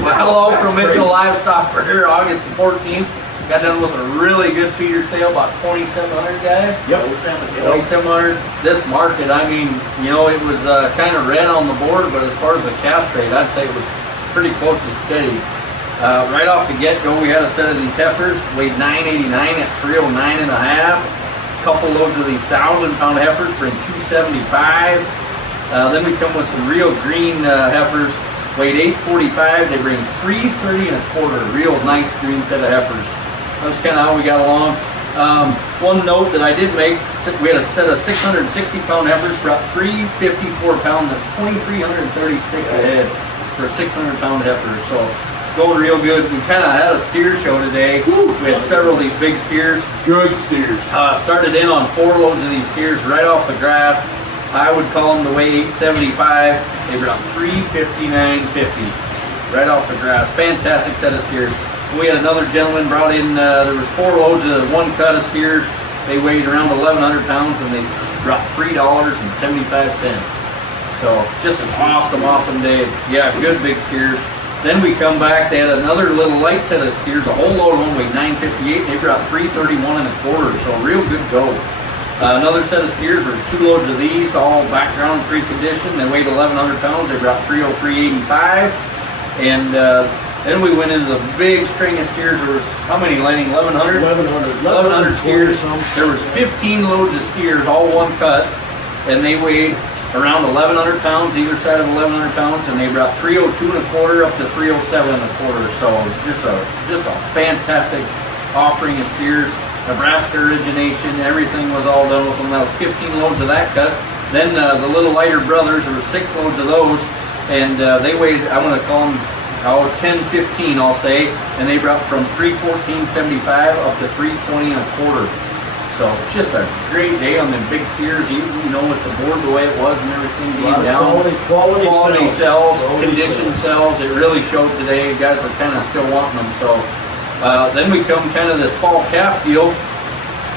Well, hello from Mitchell Livestock. We're here August the 14th. Got done with a really good feeder sale, about 2,700 guys. Yep. 2,700. This market, I mean, you know, it was kind of red on the board, but as far as the calf trade, I'd say it was pretty close to steady. Right off the get-go, we had a set of these heifers, weighed 989 at 309 and a half. A couple loads of these 1,000-pound heifers bring 275. Then we come with some real green heifers, weighed 845. They bring 330 and a quarter. Real nice green set of heifers. That's kind of how we got along. One note that I did make, we had a set of 660-pound heifers, brought 354-pound. That's 2,336 a head for a 600-pound heifer. So going real good. We kind of had a steer show today. We had several of these big steers. Good steers. Started in on 4 loads of these steers right off the grass. I would call them to weigh 875. They brought 359.50 right off the grass. Fantastic set of steers. We had another gentleman brought in, there was 4 loads of one cut of steers. They weighed around 1,100 pounds and they brought $3.75. So just an awesome day. Yeah, good big steers. Then we come back, they had another little light set of steers, a whole load of them weighed 958. They brought 331 and a quarter, so real good go. Another set of steers, there's 2 loads of these, all background pre-conditioned. They weighed 1,100 pounds, they brought 303.85. And then we went into the big string of steers. There was, how many, Lenny? 1,100? 1,100 steers. There was 15 loads of steers, all one cut, and they weighed around 1,100 pounds, either side of 1,100 pounds, and they brought 302 and a quarter up to 307 and a quarter. So just a fantastic offering of steers. Nebraska origination, everything was all done with them. That was 15 loads of that cut. Then the little lighter brothers, there were 6 loads of those, and they weighed, I'm going to call them 10, 15, I'll say, and they brought from 314.75 up to 320 and a quarter. So just a great day on them big steers, you know, with the board the way it was and everything being down. Quality cells, conditioned cells. It really showed today. Guys were kind of still wanting them. So then we come kind of this fall calf deal.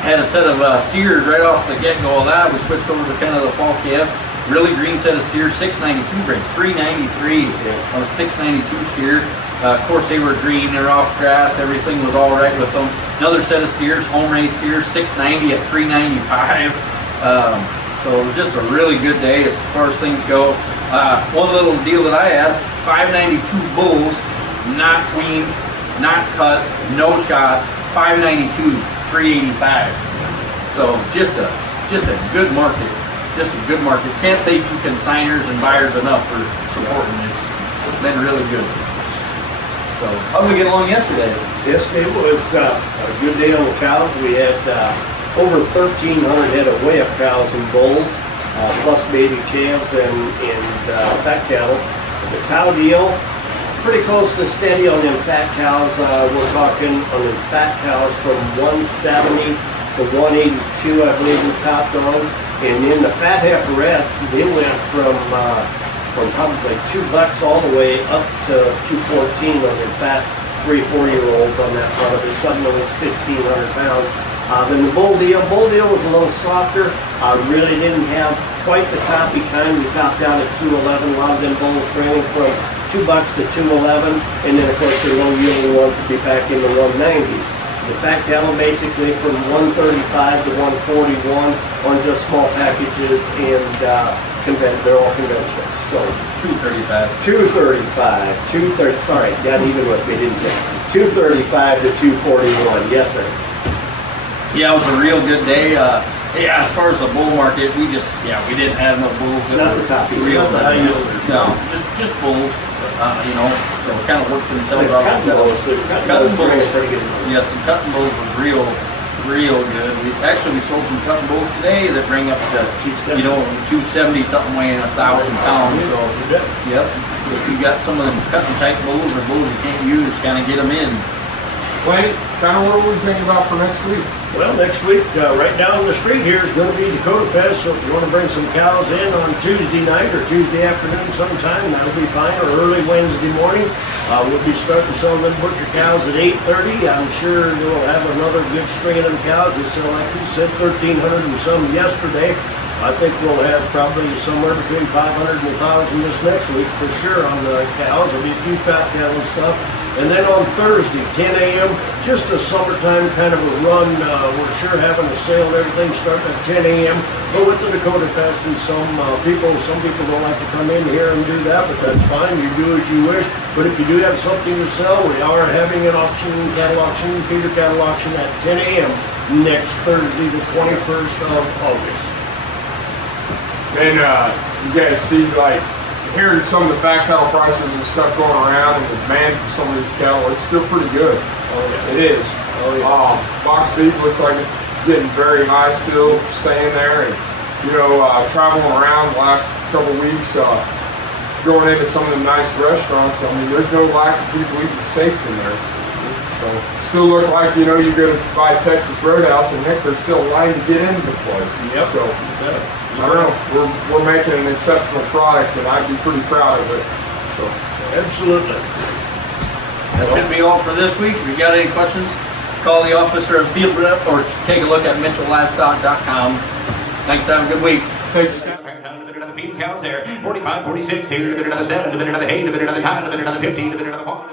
Had a set of steers right off the get-go of that. We switched over to kind of the fall calf. Really green set of steers, 692 break, 393 on a 692 steer. Of course, they were green, they're off grass, everything was all right with them. Another set of steers, home raised steers, 690 at 395. So just a really good day as far as things go. One little deal that I had, 592 bulls, not weaned, not cut, no shots, 592, 385. So just a good market. Just a good market. Can't thank you consigners and buyers enough for supporting this. It's been really good. So, how did we get along yesterday? Yesterday was a good day on the cows. We had over 1,300 head of weigh-up cows and bulls, plus baby calves and fat cattle. The cow deal, pretty close to steady on them fat cows. We're talking on the fat cows from 170 to 182, I believe we topped on. And then the fat heiferettes, they went from probably $2 all the way up to $214 on the fat 3-4-year-olds on that front of it. Something that was 1,600 pounds. Then the bull deal was a little softer. Really didn't have quite the toppy kind. We topped out at 211. A lot of them bulls bringing from $2 to 211, and then of course the low yielding ones would be back in the 190s. The fat cattle basically from 135 to 141 on just small packages, and they're all conventional. So 235. 230. Sorry, got even with me, didn't you? 235 to 241. Yes, sir. Yeah, it was a real good day. Yeah, as far as the bull market, we didn't have no bulls. Not the top. Real yielders. No, just bulls. You know, so kind of worked themselves out. Cutting bulls. Yes, and cutting bulls was real good. We sold some cutting bulls today that bring up to 270, you know, 270 something weighing 1,000 pounds. So yep, if you got some of them cutting type bulls or bulls you can't use, kind of get them in. Wayne, kind of what are we thinking about for next week? Well, next week, right down the street here is going to be Dakota Fest, so if you want to bring some cows in on Tuesday night or Tuesday afternoon sometime, that'll be fine, or early Wednesday morning. We'll be starting selling them butcher cows at 8:30. I'm sure we'll have another good string of them cows. We sell, like you said, 1,300 and some yesterday. I think we'll have probably somewhere between 500 and 1,000 this next week for sure on the cows. There'll be a few fat cattle and stuff. And then on Thursday, 10 a.m., just a summertime kind of a run. We're sure having a sale and everything starting at 10 a.m. But with the Dakota Fest, and some people don't like to come in here and do that, but that's fine. You do as you wish. But if you do have something to sell, we are having an auction, cattle auction, feeder cattle auction at 10 a.m. next Thursday, the 21st of August. And you guys see, like, hearing some of the fat cattle prices and stuff going around and the demand for some of these cattle, it's still pretty good. Oh, yes. It is. Oh, yes. Box beef looks like it's getting very high still, staying there. And, you know, traveling around the last couple of weeks, going into some of the nice restaurants, I mean, there's no lack of people eating steaks in there. So, still look like, you know, you go to buy Texas Roadhouse and heck, there's still a line to get into the place. Yep. So, I don't know, we're making an exceptional product and I'd be pretty proud of it. So, Absolutely. That should be all for this week. If you got any questions, call the office or a field rep or take a look at MitchellLivestock.com. Thanks, have a good week. takes Another feed cows there. 45, 46 here, another 7, another 8, another 9, another 15, another 1.